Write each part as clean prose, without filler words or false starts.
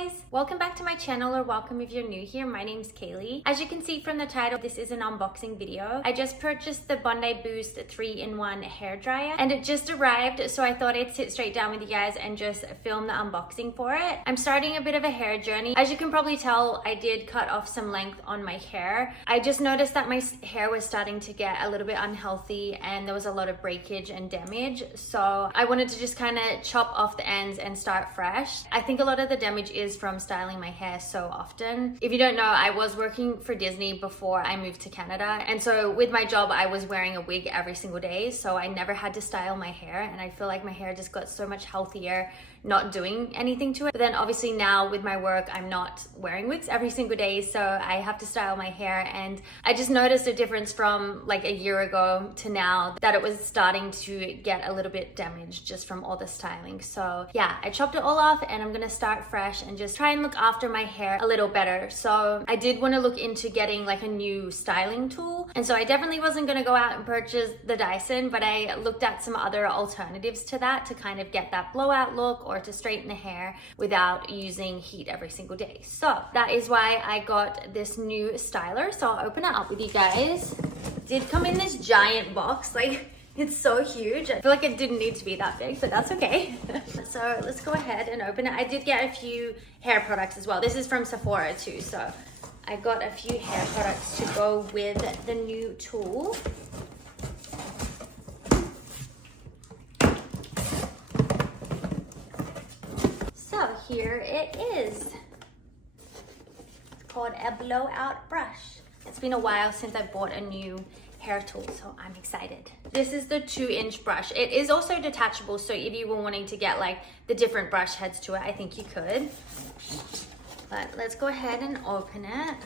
guys! Welcome back to my channel, or welcome if you're new here. My name's Kaylee. As you can see from the title, this is an unboxing video. I just purchased the BONDI BOOST 3-in-1 hair dryer and it just arrived, so I thought I'd sit straight down with you guys and just film the unboxing for it. I'm starting a bit of a hair journey. As you can probably tell, I did cut off some length on my hair. I just noticed that my hair was starting to get a little bit unhealthy and there was a lot of breakage and damage, so I wanted to just kind of chop off the ends and start fresh. I think a lot of the damage is from styling my hair so often. If you don't know, I was working for Disney before I moved to Canada, and so with my job I was wearing a wig every single day, so I never had to style my hair, and I feel like my hair just got so much healthier not doing anything to it. But then obviously now with my work I'm not wearing wigs every single day, so I have to style my hair, and I just noticed a difference from like a year ago to now that it was starting to get a little bit damaged just from all the styling. So yeah, I chopped it all off and I'm gonna start fresh and just try and look after my hair a little better. So I did want to look into getting like a new styling tool, and so I definitely wasn't gonna go out and purchase the Dyson, but I looked at some other alternatives to that to kind of get that blowout look or to straighten the hair without using heat every single day. So that is why I got this new styler. So I'll open it up with you guys. It did come in this giant box, like it's so huge. I feel like it didn't need to be that big, but that's okay. So let's go ahead and open it. I did get a few hair products as well. This is from Sephora too, so I got a few hair products to go with the new tool. So here it is. It's called a blowout brush. It's been a while since I bought a new hair tool, so I'm excited. This is the 2-inch brush. It is also detachable, so if you were wanting to get like the different brush heads to it, I think you could. But let's go ahead and open it.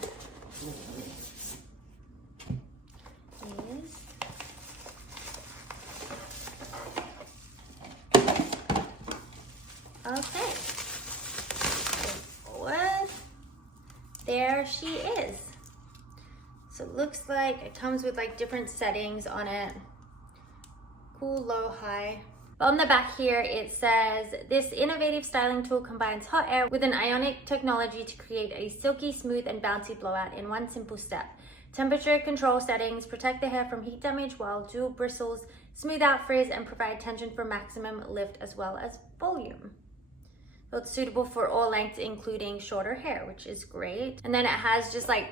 Okay. Forward. There she is. So it looks like it comes with like different settings on it. Cool, low, high. But on the back here it says, this innovative styling tool combines hot air with an ionic technology to create a silky, smooth and bouncy blowout in one simple step. Temperature control settings protect the hair from heat damage, while dual bristles smooth out frizz and provide tension for maximum lift as well as volume. So it's suitable for all lengths, including shorter hair, which is great. And then it has just like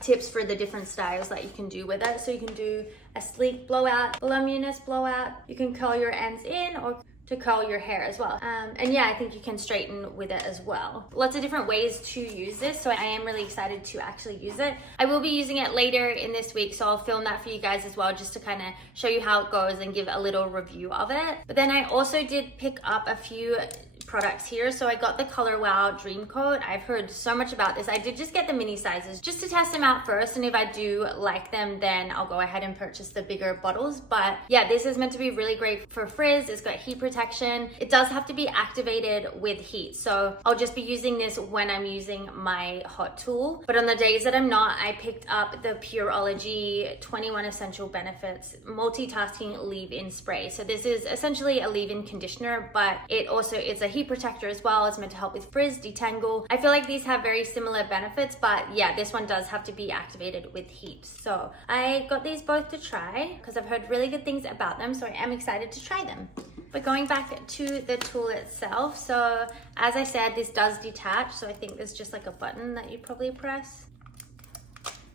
tips for the different styles that you can do with it. So you can do a sleek blowout, voluminous blowout. You can curl your ends in or to curl your hair as well. And yeah, I think you can straighten with it as well. Lots of different ways to use this, so I am really excited to actually use it. I will be using it later in this week, so I'll film that for you guys as well, just to kind of show you how it goes and give a little review of it. But then I also did pick up a few products here. So I got the Colorwow Dream Coat. I've heard so much about this. I did just get the mini sizes just to test them out first, and if I do like them, then I'll go ahead and purchase the bigger bottles. But yeah, this is meant to be really great for frizz. It's got heat protection. It does have to be activated with heat, so I'll just be using this when I'm using my hot tool. But on the days that I'm not, I picked up the Pureology 21 Essential Benefits Multitasking Leave-In Spray. So this is essentially a leave-in conditioner, but it's a heat protector as well. It's meant to help with frizz, detangle. I feel like these have very similar benefits, but yeah, this one does have to be activated with heat. So I got these both to try because I've heard really good things about them, so I am excited to try them. But going back to the tool itself, so as I said, this does detach, so I think there's just like a button that you probably press.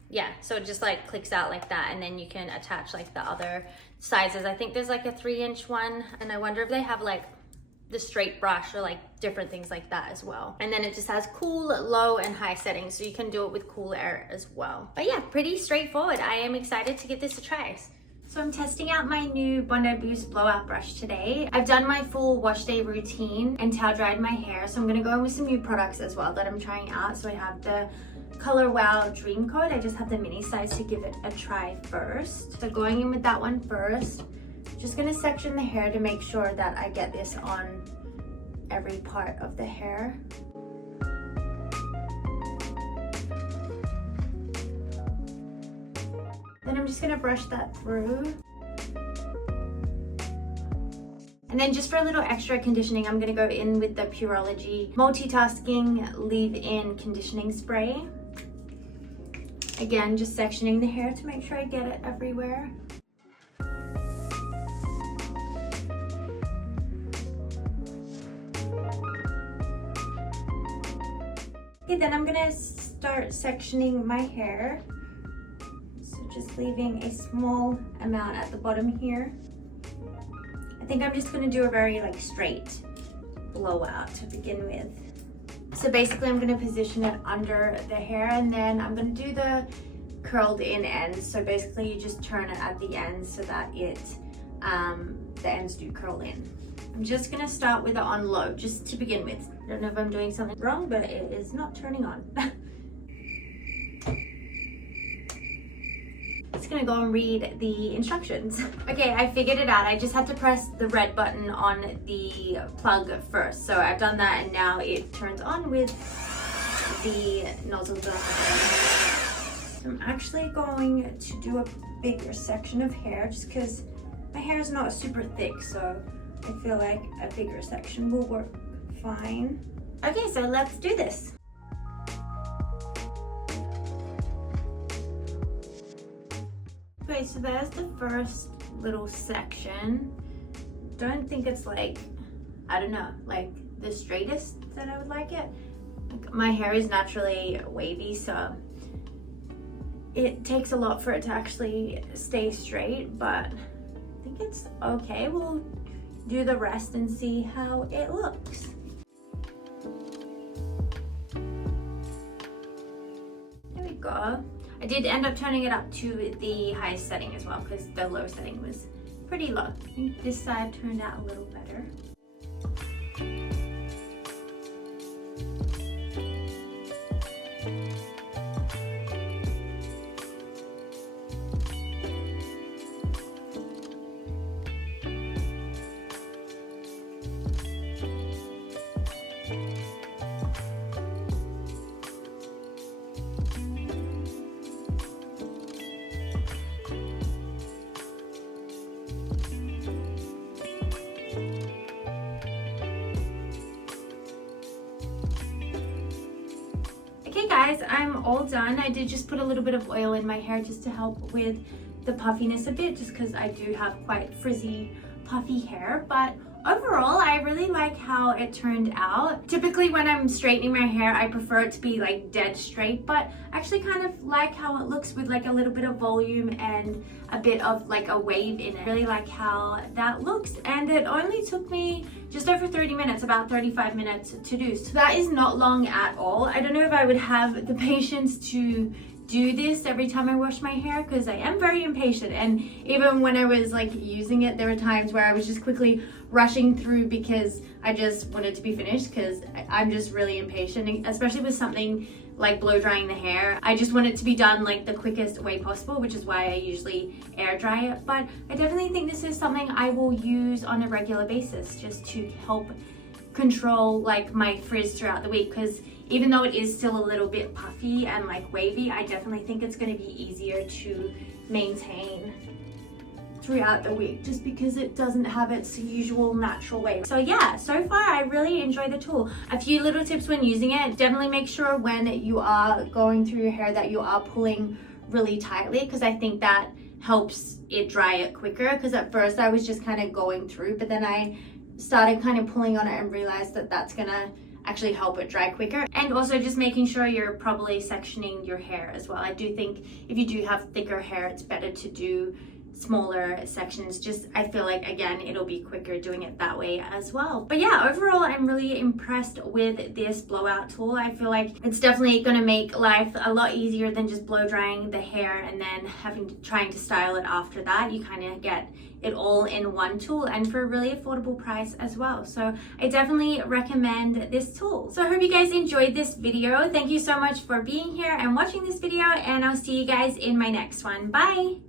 Yeah, so it just like clicks out like that, and then you can attach like the other sizes. I think there's like a 3-inch one, and I wonder if they have like the straight brush or like different things like that as well. And then it just has cool, low and high settings, so you can do it with cool air as well. But yeah, pretty straightforward. I am excited to give this a try. So I'm testing out my new BONDI BOOST blowout brush today. I've done my full wash day routine and towel dried my hair, so I'm gonna go in with some new products as well that I'm trying out. So I have the Colorwow Dream Coat. I just have the mini size to give it a try first. So going in with that one first. Just gonna section the hair to make sure that I get this on every part of the hair. Then I'm just gonna brush that through. And And then just for a little extra conditioning, I'm gonna go in with the Pureology Multitasking Leave-In Conditioning Spray. Again, just sectioning the hair to make sure I get it everywhere. Okay, then I'm gonna start sectioning my hair. So just leaving a small amount at the bottom here. I think I'm just gonna do a very like straight blowout to begin with. So basically I'm gonna position it under the hair, and then I'm gonna do the curled in ends. So basically you just turn it at the ends so that the ends do curl in. I'm just gonna start with it on low, just to begin with. I don't know if I'm doing something wrong, but it is not turning on. Just gonna go and read the instructions. Okay, I figured it out. I just had to press the red button on the plug first. So I've done that, and now it turns on with the nozzle that So I'm actually going to do a bigger section of hair just because my hair is not super thick, so I feel like a bigger section will work fine. Okay, so let's do this. Okay, so there's the first little section. Don't think it's like, I don't know, like the straightest that I would like it. My hair is naturally wavy, so it takes a lot for it to actually stay straight, but I think it's okay. We'll do the rest and see how it looks. There we go. I did end up turning it up to the highest setting as well because the low setting was pretty low. I think this side turned out a little better. Okay guys, I'm all done. I did just put a little bit of oil in my hair just to help with the puffiness a bit, just because I do have quite frizzy, puffy hair. But overall, I really like how it turned out. Typically when I'm straightening my hair, I prefer it to be like dead straight, but I actually kind of like how it looks with like a little bit of volume and a bit of like a wave in it. I really like how that looks, and it only took me just over 30 minutes, about 35 minutes to do. So that is not long at all. I don't know if I would have the patience to do this every time I wash my hair because I am very impatient, and even when I was like using it, there were times where I was just quickly rushing through because I just wanted to be finished because I'm just really impatient, especially with something like blow drying the hair. I just want it to be done like the quickest way possible, which is why I usually air dry it. But I definitely think this is something I will use on a regular basis just to help control like my frizz throughout the week, because even though it is still a little bit puffy and like wavy, I definitely think it's going to be easier to maintain throughout the week just because it doesn't have its usual natural wave. So yeah, so far I really enjoy the tool. A few little tips when using it: definitely make sure when you are going through your hair that you are pulling really tightly, because I think that helps it dry it quicker. Because at first I was just kind of going through, but then I started kind of pulling on it and realized that that's gonna actually help it dry quicker. And also just making sure you're properly sectioning your hair as well. I do think if you do have thicker hair, it's better to do smaller sections. Just I feel like, again, it'll be quicker doing it that way as well. But yeah, overall I'm really impressed with this blowout tool. I feel like it's definitely going to make life a lot easier than just blow drying the hair and then trying to style it after that. You kind of get it all in one tool, and for a really affordable price as well. So I definitely recommend this tool. So I hope you guys enjoyed this video. Thank you so much for being here and watching this video, and I'll see you guys in my next one. Bye.